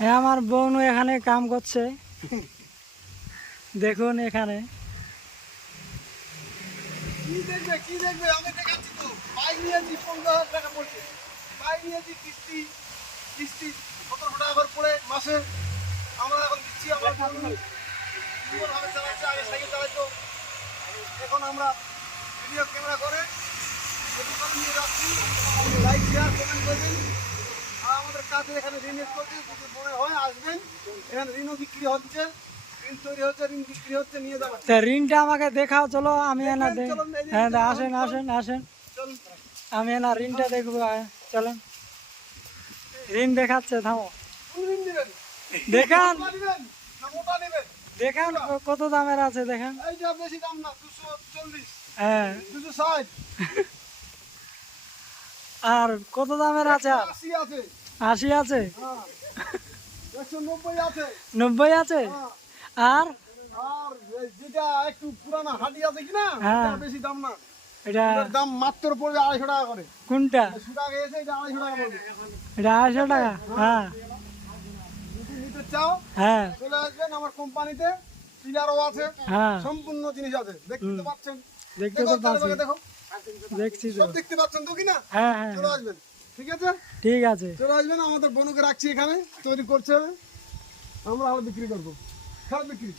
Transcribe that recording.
আমার বোন এখানে কাম করছে, দেখুন এখানে। কি দেখবে কি দেখবে, আমি দেখাচ্ছি তো। বাইক নিয়েছি 15,000 টাকা পড়ছে। বাইক নিয়েছি কিস্তি কিস্তি 1700 টাকা করে পড়ে মাসে। আমরা এখন দিচ্ছি আমার ভাবে চালাচ্ছে, আগে সাইকেল চালাইতো, এখন আমরা ভিডিও ক্যামেরা করে নিয়ে যাচ্ছি। লাইক শেয়ার কমেন্ট করবেন। আর আমাদের কাছে এখানে ঋণ করছে, যদি মনে হয় আসবেন। এখানে ঋণও বিক্রি হচ্ছে, ঋণ তৈরি হচ্ছে, ঋণ বিক্রি হচ্ছে, নিয়ে যাবেন। তা ঋণটা আমাকে দেখাও, চলো আমি এনা দেখ। চলুন, এই যে হ্যাঁ আসেন আসেন আসেন, চলুন। আমি এনা ঋণটা দেখবো। চলেন, ঋণ দেখাচ্ছে, থামো। কোন ঋণ নেবেন? দেখান মোটা নেবেন না মোটা নেবেন? দেখান কত দামের আছে দেখান। এইটা বেশি দাম না, 240, হ্যাঁ 260, আর কত দামের আছে? আর 80 আছে। 80 আছে, হ্যাঁ 190 আছে। 90 আছে, হ্যাঁ, আর আর যেটা একটু পুরানা হাডি আছে কিনা, হ্যাঁ। এটা বেশি দাম না। এটা এটার দাম মাত্র পড়বে 250 টাকা করে। কোনটা? সুদা গেছে, এটা 250 টাকা পড়বে। এটা 250 টাকা। হ্যাঁ যদি নিতে চাও হ্যাঁ চলে আসবেন আমার কোম্পানিতে। পিলারও আছে, হ্যাঁ, সম্পূর্ণ জিনিস আছে, দেখতে তো পাচ্ছেন। দেখতে দেখো তো পাচ্ছি, চারিপাশে দেখো, দেখছি তো। সব দেখতে পাচ্ছেন তো কিনা? হ্যাঁ হ্যাঁ চলে হ্যাঁ, আসবেন, ঠিক আছে? ঠিক আছে। চলে আসবেন, আমাদের বনুকে রাখছি এখানে, তৈরি করছে, আমরা আরো বিক্রি করবো, খারাপ বিক্রি।